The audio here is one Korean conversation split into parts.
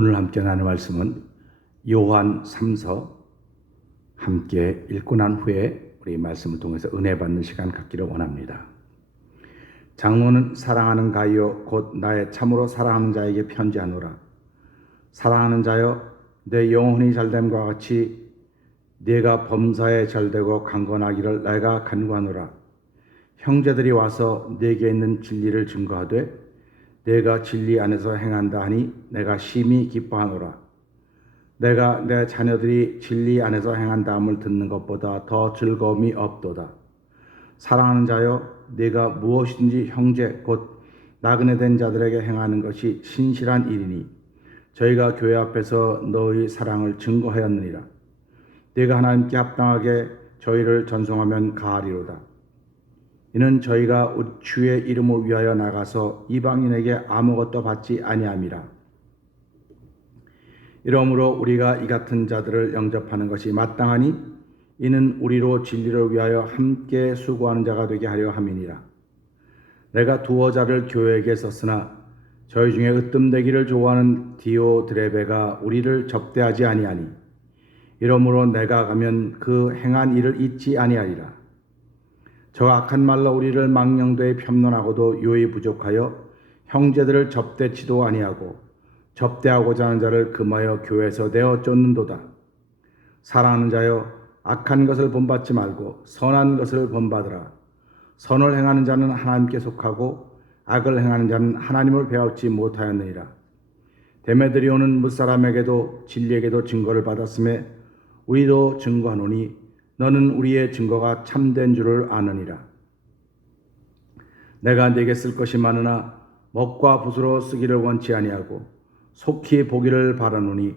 오늘 함께 나눌 말씀은 요한 3서 함께 읽고 난 후에 우리 말씀을 통해서 은혜 받는 시간 갖기를 원합니다. 장로는 사랑하는 가이오 곧 나의 참으로 사랑하는 자에게 편지하노라. 사랑하는 자여, 내 영혼이 잘됨과 같이 네가 범사에 잘되고 강건하기를 내가 간구하노라. 형제들이 와서 네게 있는 진리를 증거하되 내가 진리 안에서 행한다 하니 내가 심히 기뻐하노라. 내가 내 자녀들이 진리 안에서 행한다함을 듣는 것보다 더 즐거움이 없도다. 사랑하는 자여, 네가 무엇이든지 형제 곧 나그네 된 자들에게 행하는 것이 신실한 일이니 저희가 교회 앞에서 너의 사랑을 증거하였느니라. 네가 하나님께 합당하게 저희를 전송하면 가하리로다. 이는 저희가 우리 주의 이름을 위하여 나가서 이방인에게 아무것도 받지 아니함이라. 이러므로 우리가 이 같은 자들을 영접하는 것이 마땅하니 이는 우리로 진리를 위하여 함께 수고하는 자가 되게 하려 함이니라. 내가 두어 자를 교회에게 썼으나 저희 중에 으뜸되기를 좋아하는 디오드레베가 우리를 접대하지 아니하니 이러므로 내가 가면 그 행한 일을 잊지 아니하리라. 저 악한 말로 우리를 망령되이 폄론하고도 요히 부족하여 형제들을 접대치도 아니하고 접대하고자 하는 자를 금하여 교회에서 내어 쫓는도다. 사랑하는 자여, 악한 것을 본받지 말고 선한 것을 본받으라. 선을 행하는 자는 하나님께 속하고 악을 행하는 자는 하나님을 배웠지 못하였느니라. 데메드리오는 무사람에게도 진리에게도 증거를 받았음에 우리도 증거하노니 너는 우리의 증거가 참된 줄을 아느니라. 내가 네게 쓸 것이 많으나 먹과 붓으로 쓰기를 원치 아니하고 속히 보기를 바라노니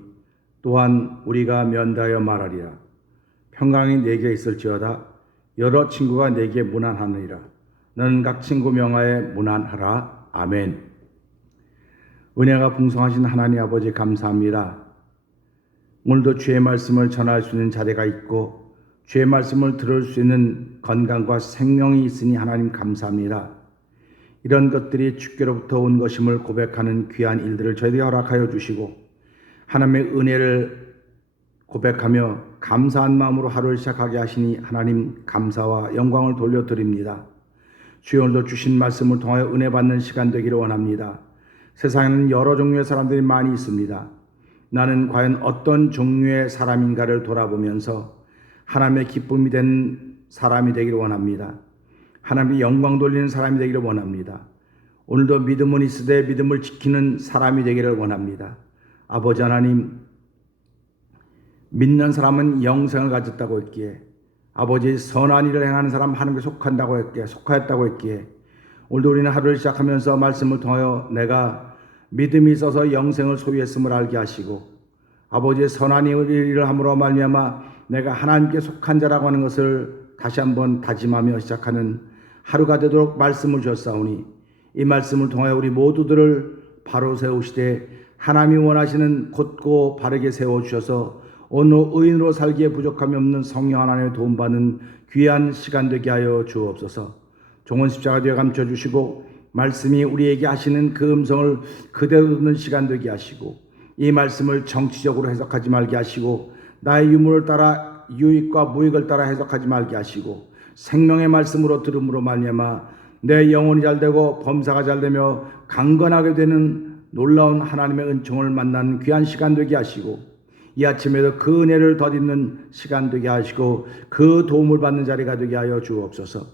또한 우리가 면다하여 말하리라. 평강이 네게 있을지어다. 여러 친구가 네게 문안하느니라. 너는 각 친구 명하에 문안하라. 아멘. 은혜가 풍성하신 하나님 아버지 감사합니다. 오늘도 주의 말씀을 전할 수 있는 자리가 있고 주의 말씀을 들을 수 있는 건강과 생명이 있으니 하나님 감사합니다. 이런 것들이 주께로부터 온 것임을 고백하는 귀한 일들을 저희에게 허락하여 주시고 하나님의 은혜를 고백하며 감사한 마음으로 하루를 시작하게 하시니 하나님 감사와 영광을 돌려드립니다. 주여 오늘도 주신 말씀을 통하여 은혜 받는 시간 되기를 원합니다. 세상에는 여러 종류의 사람들이 많이 있습니다. 나는 과연 어떤 종류의 사람인가를 돌아보면서 하나님의 기쁨이 된 사람이 되기를 원합니다. 하나님의 영광 돌리는 사람이 되기를 원합니다. 오늘도 믿음은 있으되 믿음을 지키는 사람이 되기를 원합니다. 아버지 하나님, 믿는 사람은 영생을 가졌다고 했기에 아버지 선한 일을 행하는 사람 하나님께 속하였다고 했기에 오늘도 우리는 하루를 시작하면서 말씀을 통하여 내가 믿음이 있어서 영생을 소유했음을 알게 하시고 아버지의 선한 일을 함으로 말미암아 내가 하나님께 속한 자라고 하는 것을 다시 한번 다짐하며 시작하는 하루가 되도록 말씀을 주셨사오니 이 말씀을 통하여 우리 모두들을 바로 세우시되 하나님이 원하시는 곧고 바르게 세워주셔서 오늘 의인으로 살기에 부족함이 없는 성령 하나님의 도움받는 귀한 시간 되게 하여 주옵소서. 종은 십자가 뒤에 감춰주시고 말씀이 우리에게 하시는 그 음성을 그대로 듣는 시간 되게 하시고 이 말씀을 정치적으로 해석하지 말게 하시고 나의 유물을 따라 유익과 무익을 따라 해석하지 말게 하시고 생명의 말씀으로 들음으로 말미암아 내 영혼이 잘되고 범사가 잘되며 강건하게 되는 놀라운 하나님의 은총을 만나는 귀한 시간 되게 하시고 이 아침에도 그 은혜를 덧입는 시간 되게 하시고 그 도움을 받는 자리가 되게 하여 주옵소서.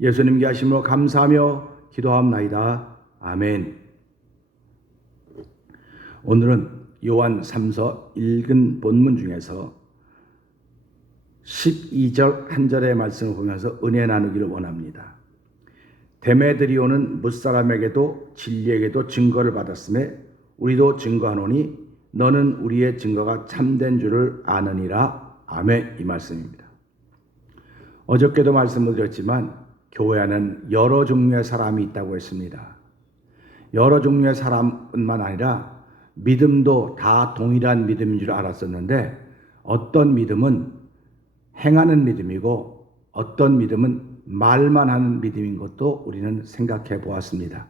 예수님께 하심으로 감사하며 기도하옵나이다. 아멘. 오늘은 요한 3서 읽은 본문 중에서 12절 한 절의 말씀을 보면서 은혜 나누기를 원합니다. 데메드리오는 무사람에게도 진리에게도 증거를 받았음에 우리도 증거하노니 너는 우리의 증거가 참된 줄을 아느니라. 아멘. 이 말씀입니다. 어저께도 말씀을 드렸지만 교회 안에는 여러 종류의 사람이 있다고 했습니다. 여러 종류의 사람뿐만 아니라 믿음도 다 동일한 믿음인 줄 알았었는데 어떤 믿음은 행하는 믿음이고 어떤 믿음은 말만 하는 믿음인 것도 우리는 생각해 보았습니다.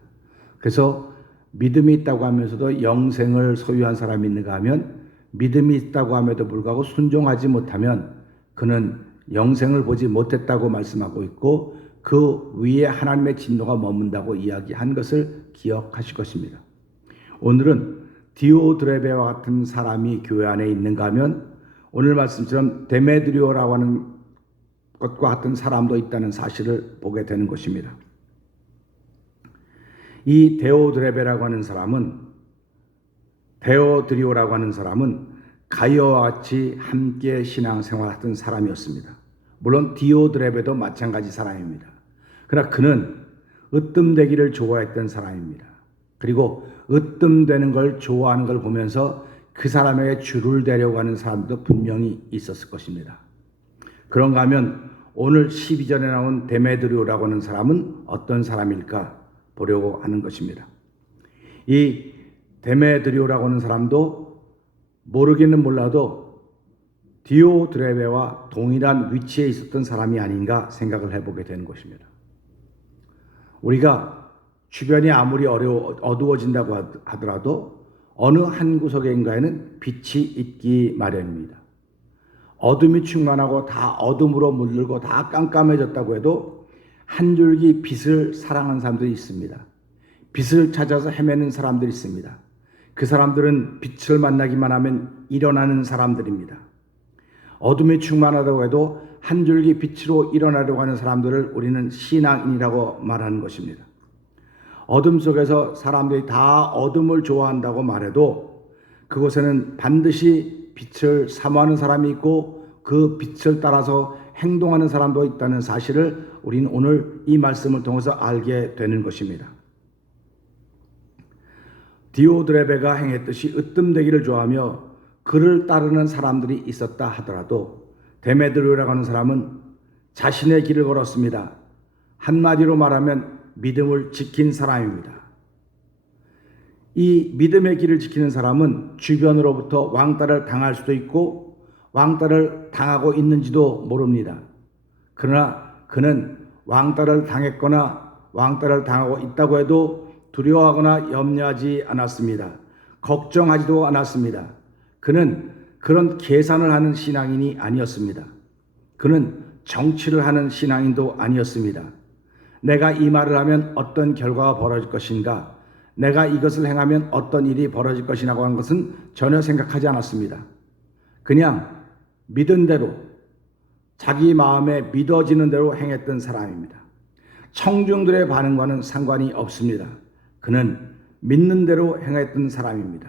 그래서 믿음이 있다고 하면서도 영생을 소유한 사람이 있는가 하면 믿음이 있다고 함에도 불구하고 순종하지 못하면 그는 영생을 보지 못했다고 말씀하고 있고 그 위에 하나님의 진노가 머문다고 이야기한 것을 기억하실 것입니다. 오늘은 디오드레베와 같은 사람이 교회 안에 있는가 하면 오늘 말씀처럼 데메드리오라고 하는 것과 같은 사람도 있다는 사실을 보게 되는 것입니다. 이 데오드레베라고 하는 사람은 데오드리오라고 하는 사람은 가이오와 같이 함께 신앙생활하던 사람이었습니다. 물론 디오드레베도 마찬가지 사람입니다. 그러나 그는 으뜸되기를 좋아했던 사람입니다. 그리고 으뜸되는 걸 좋아하는 걸 보면서 그 사람에게 줄을 대려고 하는 사람도 분명히 있었을 것입니다. 그런가 하면 오늘 12절에 나온 데메드리오라고 하는 사람은 어떤 사람일까 보려고 하는 것입니다. 이 데메드리오라고 하는 사람도 모르기는 몰라도 디오드레베와 동일한 위치에 있었던 사람이 아닌가 생각을 해보게 되는 것입니다. 우리가 주변이 아무리 어두워진다고 하더라도 어느 한 구석인가에는 빛이 있기 마련입니다. 어둠이 충만하고 다 어둠으로 물들고 다 깜깜해졌다고 해도 한 줄기 빛을 사랑하는 사람들이 있습니다. 빛을 찾아서 헤매는 사람들이 있습니다. 그 사람들은 빛을 만나기만 하면 일어나는 사람들입니다. 어둠이 충만하다고 해도 한 줄기 빛으로 일어나려고 하는 사람들을 우리는 신앙인이라고 말하는 것입니다. 어둠 속에서 사람들이 다 어둠을 좋아한다고 말해도 그곳에는 반드시 빛을 사모하는 사람이 있고 그 빛을 따라서 행동하는 사람도 있다는 사실을 우리는 오늘 이 말씀을 통해서 알게 되는 것입니다. 디오드레베가 행했듯이 으뜸되기를 좋아하며 그를 따르는 사람들이 있었다 하더라도 데메드리오라고 하는 사람은 자신의 길을 걸었습니다. 한마디로 말하면 믿음을 지킨 사람입니다. 이 믿음의 길을 지키는 사람은 주변으로부터 왕따를 당할 수도 있고 왕따를 당하고 있는지도 모릅니다. 그러나 그는 왕따를 당했거나 왕따를 당하고 있다고 해도 두려워하거나 염려하지 않았습니다. 걱정하지도 않았습니다. 그는 그런 계산을 하는 신앙인이 아니었습니다. 그는 정치를 하는 신앙인도 아니었습니다. 내가 이 말을 하면 어떤 결과가 벌어질 것인가? 내가 이것을 행하면 어떤 일이 벌어질 것이라고 하는 것은 전혀 생각하지 않았습니다. 그냥 믿은 대로 자기 마음에 믿어지는 대로 행했던 사람입니다. 청중들의 반응과는 상관이 없습니다. 그는 믿는 대로 행했던 사람입니다.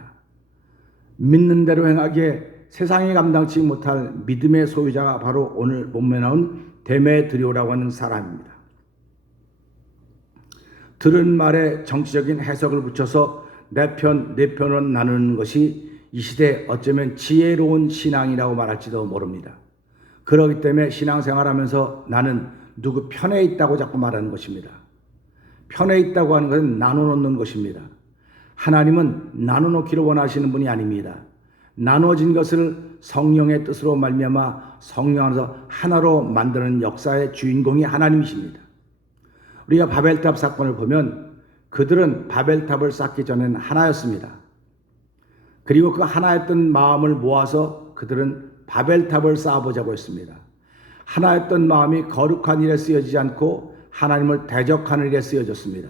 믿는 대로 행하기에 세상이 감당치 못할 믿음의 소유자가 바로 오늘 본문에 나온 데메드리오라고 하는 사람입니다. 들은 말에 정치적인 해석을 붙여서 내 편으로 나누는 것이 이 시대에 어쩌면 지혜로운 신앙이라고 말할지도 모릅니다. 그렇기 때문에 신앙생활하면서 나는 누구 편에 있다고 자꾸 말하는 것입니다. 편에 있다고 하는 것은 나눠놓는 것입니다. 하나님은 나눠놓기를 원하시는 분이 아닙니다. 나눠진 것을 성령의 뜻으로 말미암아 성령 안에서 하나로 만드는 역사의 주인공이 하나님이십니다. 우리가 바벨탑 사건을 보면 그들은 바벨탑을 쌓기 전에는 하나였습니다. 그리고 그 하나였던 마음을 모아서 그들은 바벨탑을 쌓아보자고 했습니다. 하나였던 마음이 거룩한 일에 쓰여지지 않고 하나님을 대적하는 일에 쓰여졌습니다.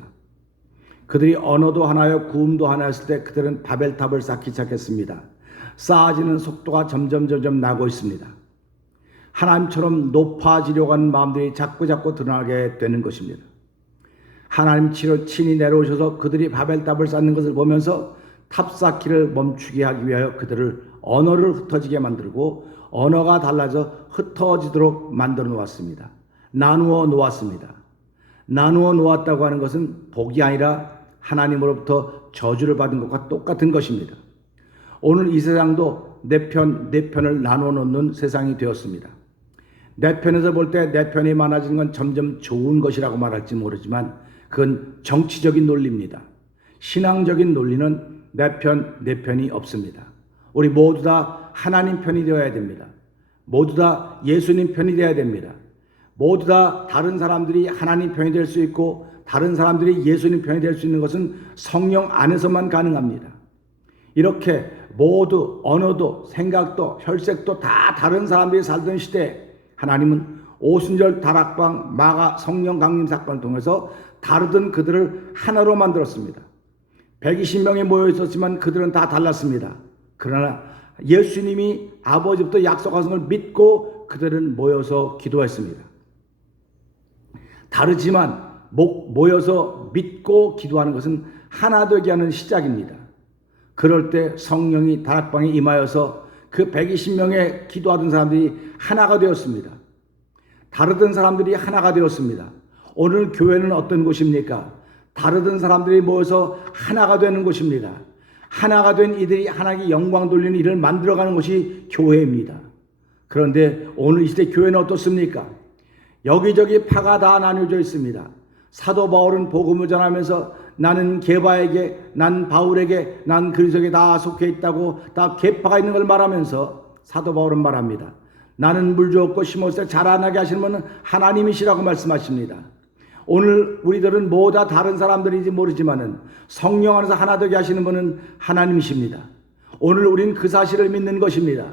그들이 언어도 하나요 구음도 하나였을 때 그들은 바벨탑을 쌓기 시작했습니다. 쌓아지는 속도가 점점 나고 있습니다. 하나님처럼 높아지려고 하는 마음들이 자꾸 드러나게 되는 것입니다. 하나님 친히 내려오셔서 그들이 바벨탑을 쌓는 것을 보면서 탑 쌓기를 멈추게 하기 위하여 그들을 언어를 흩어지게 만들고 언어가 달라져 흩어지도록 만들어 놓았습니다. 나누어 놓았습니다. 나누어 놓았다고 하는 것은 복이 아니라 하나님으로부터 저주를 받은 것과 똑같은 것입니다. 오늘 이 세상도 내 편을 나누어 놓는 세상이 되었습니다. 내 편에서 볼 때 내 편이 많아지는 건 점점 좋은 것이라고 말할지 모르지만 그건 정치적인 논리입니다. 신앙적인 논리는 내 편이 없습니다. 우리 모두 다 하나님 편이 되어야 됩니다. 모두 다 예수님 편이 되어야 됩니다. 모두 다 다른 사람들이 하나님 편이 될 수 있고 다른 사람들이 예수님 편이 될 수 있는 것은 성령 안에서만 가능합니다. 이렇게 모두 언어도 생각도 혈색도 다 다른 사람들이 살던 시대에 하나님은 오순절 다락방 마가 성령 강림 사건을 통해서 다르던 그들을 하나로 만들었습니다. 120명이 모여 있었지만 그들은 다 달랐습니다. 그러나 예수님이 아버지부터 약속하신 걸 믿고 그들은 모여서 기도했습니다. 다르지만 모여서 믿고 기도하는 것은 하나 되게 하는 시작입니다. 그럴 때 성령이 다락방에 임하여서 그 120명의 기도하던 사람들이 하나가 되었습니다. 다르던 사람들이 하나가 되었습니다. 오늘 교회는 어떤 곳입니까? 다르던 사람들이 모여서 하나가 되는 곳입니다. 하나가 된 이들이 하나님께 영광 돌리는 일을 만들어가는 것이 교회입니다. 그런데 오늘 이 시대 교회는 어떻습니까? 여기저기 파가 다 나뉘어져 있습니다. 사도 바울은 복음을 전하면서 나는 게바에게, 난 바울에게, 난 그리스도에게 다 속해 있다고 다 계파가 있는 걸 말하면서 사도 바울은 말합니다. 나는 물 주었고 심었을 때 자라나게 하시는 분은 하나님이시라고 말씀하십니다. 오늘 우리들은 모두 다른 사람들인지 모르지만은 성령 안에서 하나 되게 하시는 분은 하나님이십니다. 오늘 우리는 그 사실을 믿는 것입니다.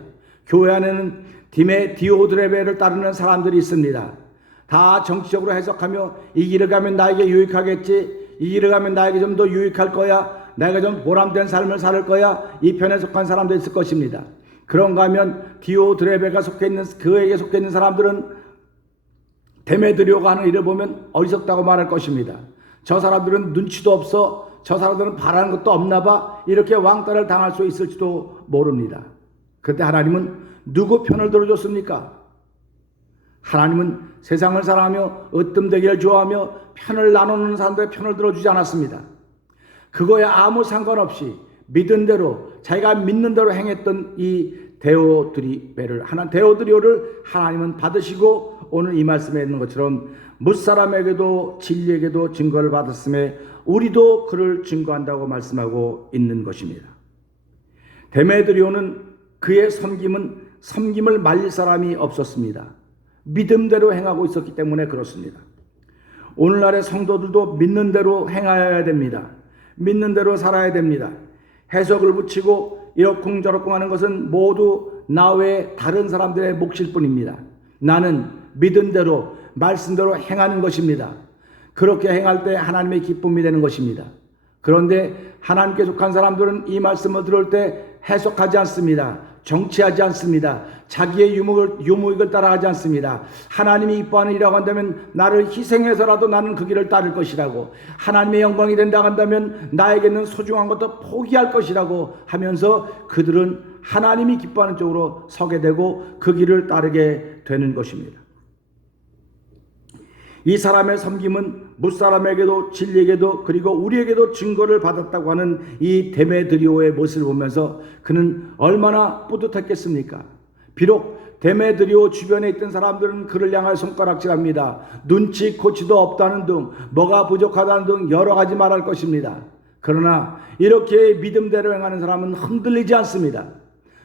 교회 안에는 디오드레베를 따르는 사람들이 있습니다. 다 정치적으로 해석하며 이 길을 가면 나에게 유익하겠지, 이 길을 가면 나에게 좀 더 유익할 거야, 내가 좀 보람된 삶을 살 거야, 이 편에 속한 사람도 있을 것입니다. 그런가 하면 디오드레베가 속해 있는, 그에게 속해 있는 사람들은 데메드리오가 하는 일을 보면 어리석다고 말할 것입니다. 저 사람들은 눈치도 없어, 저 사람들은 바라는 것도 없나 봐, 이렇게 왕따를 당할 수 있을지도 모릅니다. 그런데 하나님은 누구 편을 들어줬습니까? 하나님은 세상을 사랑하며 으뜸되기를 좋아하며 편을 나누는 사람들의 편을 들어주지 않았습니다. 그거에 아무 상관없이 믿은 대로, 자기가 믿는 대로 행했던 이 데오드리오를 하나님은 받으시고 오늘 이 말씀에 있는 것처럼 뭇사람에게도 진리에게도 증거를 받았음에 우리도 그를 증거한다고 말씀하고 있는 것입니다. 데메드리오는 그의 섬김을 말릴 사람이 없었습니다. 믿음대로 행하고 있었기 때문에 그렇습니다. 오늘날의 성도들도 믿는 대로 행하여야 됩니다. 믿는 대로 살아야 됩니다. 해석을 붙이고 이러쿵저러쿵 하는 것은 모두 나 외에 다른 사람들의 몫일 뿐입니다. 나는 믿은 대로 말씀대로 행하는 것입니다. 그렇게 행할 때 하나님의 기쁨이 되는 것입니다. 그런데 하나님께 속한 사람들은 이 말씀을 들을 때 해석하지 않습니다. 정치하지 않습니다. 자기의 유무익을 따라가지 않습니다. 하나님이 이뻐하는 일이라고 한다면 나를 희생해서라도 나는 그 길을 따를 것이라고, 하나님의 영광이 된다고 한다면 나에게는 소중한 것도 포기할 것이라고 하면서 그들은 하나님이 기뻐하는 쪽으로 서게 되고 그 길을 따르게 되는 것입니다. 이 사람의 섬김은 뭇사람에게도 진리에게도 그리고 우리에게도 증거를 받았다고 하는 이 데메드리오의 모습을 보면서 그는 얼마나 뿌듯했겠습니까? 비록 데메드리오 주변에 있던 사람들은 그를 향하여 손가락질합니다. 눈치 코치도 없다는 등, 뭐가 부족하다는 등 여러 가지 말할 것입니다. 그러나 이렇게 믿음대로 행하는 사람은 흔들리지 않습니다.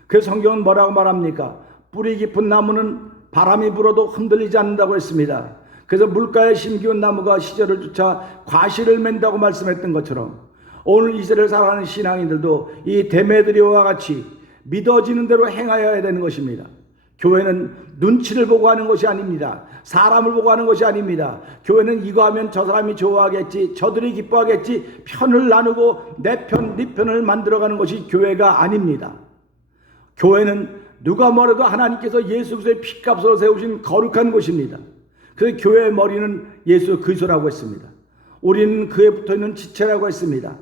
그래서 성경은 뭐라고 말합니까? 뿌리 깊은 나무는 바람이 불어도 흔들리지 않는다고 했습니다. 그래서 물가에 심기운 나무가 시절을 쫓아 과실을 맺는다고 말씀했던 것처럼 오늘 이 세대를 살아가는 신앙인들도 이 데메드리오와 같이 믿어지는 대로 행하여야 되는 것입니다. 교회는 눈치를 보고 하는 것이 아닙니다. 사람을 보고 하는 것이 아닙니다. 교회는 이거 하면 저 사람이 좋아하겠지, 저들이 기뻐하겠지, 편을 나누고 내 편, 네 편을 만들어가는 것이 교회가 아닙니다. 교회는 누가 뭐래도 하나님께서 예수 그리스도의 피값으로 세우신 거룩한 곳입니다. 그 교회의 머리는 예수 그리스도라고 했습니다. 우리는 그에 붙어있는 지체라고 했습니다.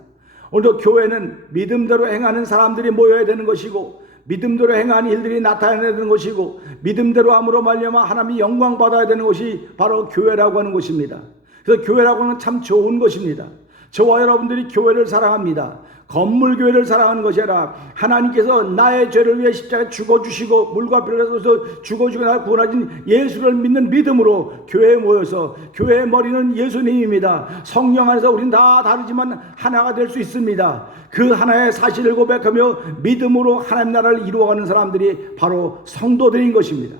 오늘도 교회는 믿음대로 행하는 사람들이 모여야 되는 것이고 믿음대로 행하는 일들이 나타나야 되는 것이고 믿음대로 함으로 말미암아 하나님이 영광 받아야 되는 것이 바로 교회라고 하는 것입니다. 그래서 교회라고 하는 참 좋은 것입니다. 저와 여러분들이 교회를 사랑합니다. 건물교회를 사랑하는 것이 아니라 하나님께서 나의 죄를 위해 십자가에 죽어주시고 물과 피를 흘려서 죽어주고 나를 구원하신 예수를 믿는 믿음으로 교회에 모여서 교회의 머리는 예수님입니다. 성령 안에서 우린 다 다르지만 하나가 될 수 있습니다. 그 하나의 사실을 고백하며 믿음으로 하나님 나라를 이루어가는 사람들이 바로 성도들인 것입니다.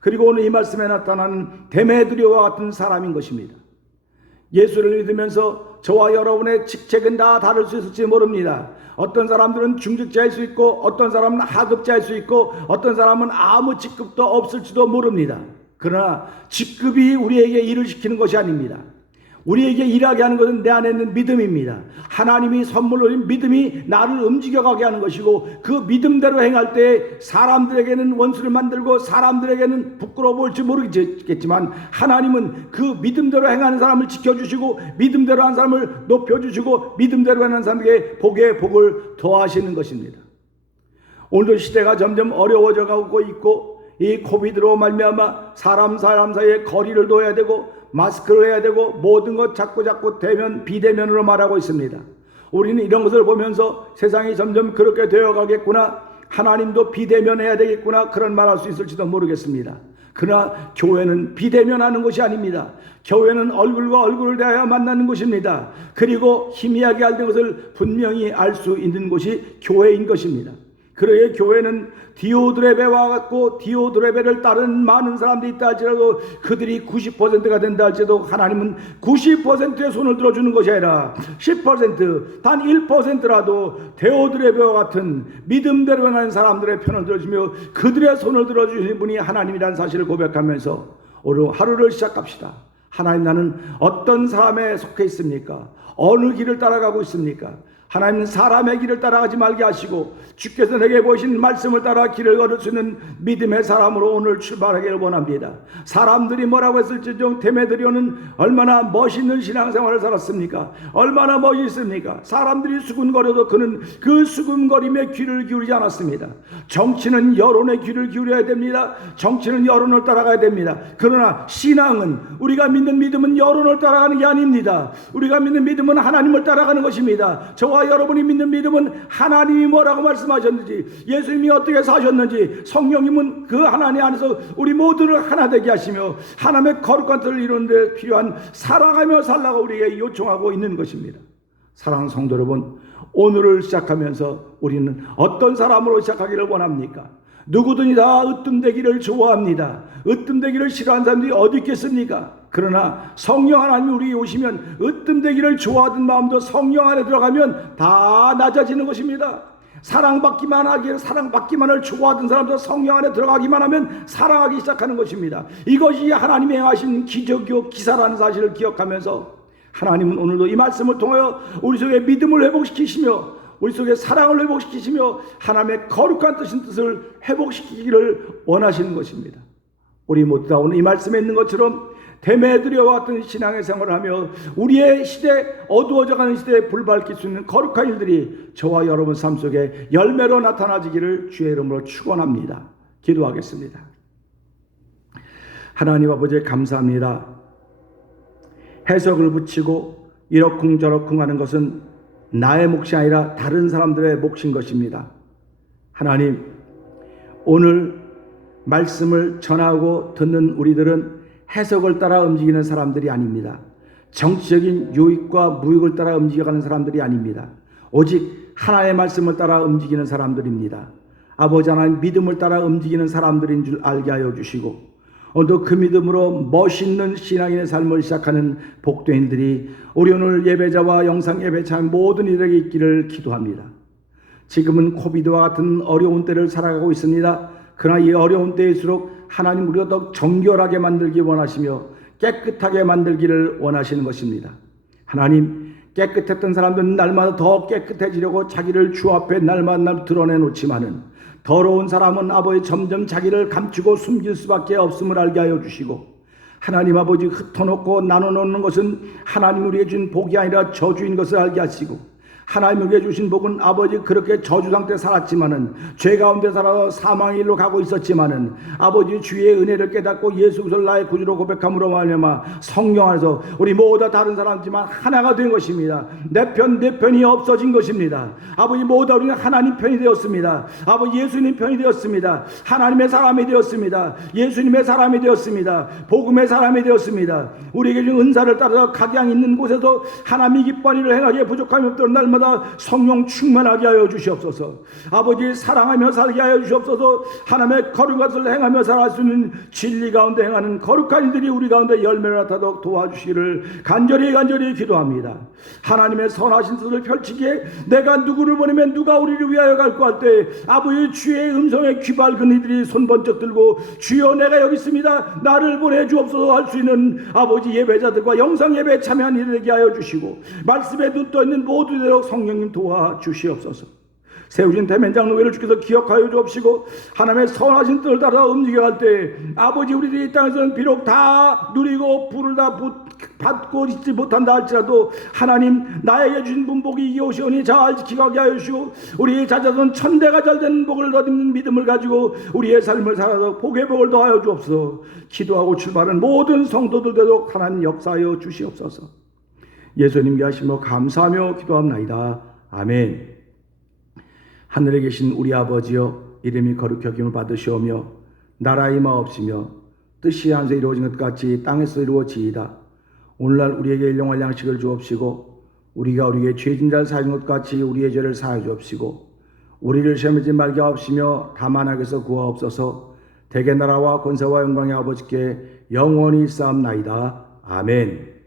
그리고 오늘 이 말씀에 나타나는 데메드리오와 같은 사람인 것입니다. 예수를 믿으면서 저와 여러분의 직책은 다 다를 수 있을지 모릅니다. 어떤 사람들은 중직자일 수 있고 어떤 사람은 하급자일 수 있고 어떤 사람은 아무 직급도 없을지도 모릅니다. 그러나 직급이 우리에게 일을 시키는 것이 아닙니다. 우리에게 일하게 하는 것은 내 안에 있는 믿음입니다. 하나님이 선물로 준 믿음이 나를 움직여가게 하는 것이고 그 믿음대로 행할 때 사람들에게는 원수를 만들고 사람들에게는 부끄러워 보일지 모르겠지만 하나님은 그 믿음대로 행하는 사람을 지켜주시고 믿음대로 하는 사람을 높여주시고 믿음대로 하는 사람에게 복에 복을 더하시는 것입니다. 오늘도 시대가 점점 어려워져 가고 있고 이 코비드로 말미암아 사람 사이에 거리를 둬야 되고 마스크를 해야 되고 모든 것 자꾸 대면 비대면으로 말하고 있습니다. 우리는 이런 것을 보면서 세상이 점점 그렇게 되어 가겠구나, 하나님도 비대면해야 되겠구나, 그런 말할 수 있을지도 모르겠습니다. 그러나 교회는 비대면하는 것이 아닙니다. 교회는 얼굴과 얼굴을 대하여 만나는 것입니다. 그리고 희미하게 알던 것을 분명히 알 수 있는 곳이 교회인 것입니다. 그러기에 교회는 디오드레베와 같고 디오드레베를 따르는 많은 사람들이 있다 할지라도 그들이 90%가 된다 할지라도 하나님은 90%의 손을 들어주는 것이 아니라 10%, 단 1%라도 디오드레베와 같은 믿음대로 행하는 사람들의 편을 들어주며 그들의 손을 들어주시는 분이 하나님이라는 사실을 고백하면서 오늘 하루를 시작합시다. 하나님, 나는 어떤 사람에 속해 있습니까? 어느 길을 따라가고 있습니까? 하나님은 사람의 길을 따라가지 말게 하시고 주께서 내게 보이신 말씀을 따라 길을 걸을 수 있는 믿음의 사람으로 오늘 출발하기를 원합니다. 사람들이 뭐라고 했을지좀 데메드리오는 얼마나 멋있는 신앙생활을 살았습니까? 얼마나 멋있습니까? 사람들이 수군거려도 그는 그 수군거림에 귀를 기울이지 않았습니다. 정치는 여론의 귀를 기울여야 됩니다. 정치는 여론을 따라가야 됩니다. 그러나 신앙은, 우리가 믿는 믿음은 여론을 따라가는 게 아닙니다. 우리가 믿는 믿음은 하나님을 따라가는 것입니다. 저와 여러분이 믿는 믿음은 하나님이 뭐라고 말씀하셨는지, 예수님이 어떻게 사셨는지, 성령님은 그 하나님 안에서 우리 모두를 하나 되게 하시며 하나님의 거룩한 뜻을 이루는 데 필요한 살아가며 살라고 우리에게 요청하고 있는 것입니다. 사랑하는 성도 여러분, 오늘을 시작하면서 우리는 어떤 사람으로 시작하기를 원합니까? 누구든지 다 으뜸되기를 좋아합니다. 으뜸되기를 싫어하는 사람들이 어디 있겠습니까? 그러나 성령 하나님이 우리에게 오시면 으뜸되기를 좋아하던 마음도 성령 안에 들어가면 다 낮아지는 것입니다. 사랑받기만을 좋아하던 사람도 성령 안에 들어가기만 하면 사랑하기 시작하는 것입니다. 이것이 하나님이 행하신 기적이요 기사라는 사실을 기억하면서 하나님은 오늘도 이 말씀을 통하여 우리 속에 믿음을 회복시키시며 우리 속에 사랑을 회복시키시며 하나님의 거룩한 뜻을 회복시키기를 원하시는 것입니다. 우리 모두 다 오늘 이 말씀에 있는 것처럼 데메드리오와 같은 신앙의 생활을 하며 우리의 시대, 어두워져가는 시대에 불 밝힐 수 있는 거룩한 일들이 저와 여러분 삶 속에 열매로 나타나지기를 주의 이름으로 축원합니다. 기도하겠습니다. 하나님 아버지, 감사합니다. 해석을 붙이고 이러쿵저러쿵 하는 것은 나의 몫이 아니라 다른 사람들의 몫인 것입니다. 하나님, 오늘 말씀을 전하고 듣는 우리들은 해석을 따라 움직이는 사람들이 아닙니다. 정치적인 유익과 무익을 따라 움직여가는 사람들이 아닙니다. 오직 하나의 말씀을 따라 움직이는 사람들입니다. 아버지 하나님, 믿음을 따라 움직이는 사람들인 줄 알게 하여 주시고 오늘도 그 믿음으로 멋있는 신앙인의 삶을 시작하는 복되인들이 우리 오늘 예배자와 영상 예배자 모든 이들에게 있기를 기도합니다. 지금은 코비드와 같은 어려운 때를 살아가고 있습니다. 그러나 이 어려운 때일수록 하나님 우리가 더 정결하게 만들기 원하시며 깨끗하게 만들기를 원하시는 것입니다. 하나님, 깨끗했던 사람들은 날마다 더 깨끗해지려고 자기를 주 앞에 날마다 드러내놓지만은 더러운 사람은 아버지 점점 자기를 감추고 숨길 수밖에 없음을 알게 하여 주시고 하나님 아버지 흩어놓고 나눠놓는 것은 하나님 우리에게 준 복이 아니라 저주인 것을 알게 하시고 하나님 우리에게 주신 복은 아버지 그렇게 저주 상태에 살았지만은 죄 가운데 살아 사망의 일로 가고 있었지만은 아버지 주의 은혜를 깨닫고 예수 그리스도를 나의 구주로 고백함으로 말미암아 성령 안에서 우리 모두 다 다른 사람이지만 하나가 된 것입니다. 내 편이 없어진 것입니다. 아버지 모두 우리는 하나님 편이 되었습니다. 아버지 예수님 편이 되었습니다. 하나님의 사람이 되었습니다. 예수님의 사람이 되었습니다. 복음의 사람이 되었습니다. 우리에게 준 은사를 따라서 각양 있는 곳에서 하나님이 기뻐하는 일을 행하기에 부족함이 없도록 날마다 때마다 성령 충만하게 하여 주시옵소서. 아버지 사랑하며 살게 하여 주시옵소서. 하나님의 거룩한 것을 행하며 살아갈 수 있는 진리 가운데 행하는 거룩한 이들이 우리 가운데 열매를 나타도록 도와주시기를 간절히 기도합니다. 하나님의 선하신 뜻을 펼치기에 내가 누구를 보내면 누가 우리를 위하여 갈고 할 때 아버지 주의 음성에 귀 밝은 이들이 손 번쩍 들고 주여 내가 여기 있습니다 나를 보내 주옵소서 할 수 있는 아버지 예배자들과 영상 예배에 참여한 이들에게 하여 주시고 말씀에 눈 떠 있는 모두대로 성령님 도와주시옵소서. 세우신 대면장 노회를 주께서 기억하여 주옵시고 하나님의 선하신 뜻을 따라 움직여갈 때 아버지 우리들이 이 땅에서는 비록 다 누리고 불을 다 받고 있지 못한다 할지라도 하나님 나에게 주신 분복이 이오시오니 잘 지키게 하여 주시고 우리의 자녀들은 천대가 잘되는 복을 얻는 믿음을 가지고 우리의 삶을 살아서 복의 복을 더하여 주옵소서. 기도하고 출발하는 모든 성도들 되도록 하나님 역사하여 주시옵소서. 예수님께 하시며 감사하며 기도합나이다. 아멘. 하늘에 계신 우리 아버지여 이름이 거룩히 여김을 받으시오며 나라의 마옵시며 뜻이 하늘에서 이루어진 것 같이 땅에서 이루어지이다. 오늘날 우리에게 일용할 양식을 주옵시고 우리가 우리에게 죄진 자를 사하신 것 같이 우리의 죄를 사하여 주옵시고 우리를 시험하지 말게 하옵시며 다만 악에서 구하옵소서. 대개 나라와 권세와 영광의 아버지께 영원히 쌓옵나이다. 아멘.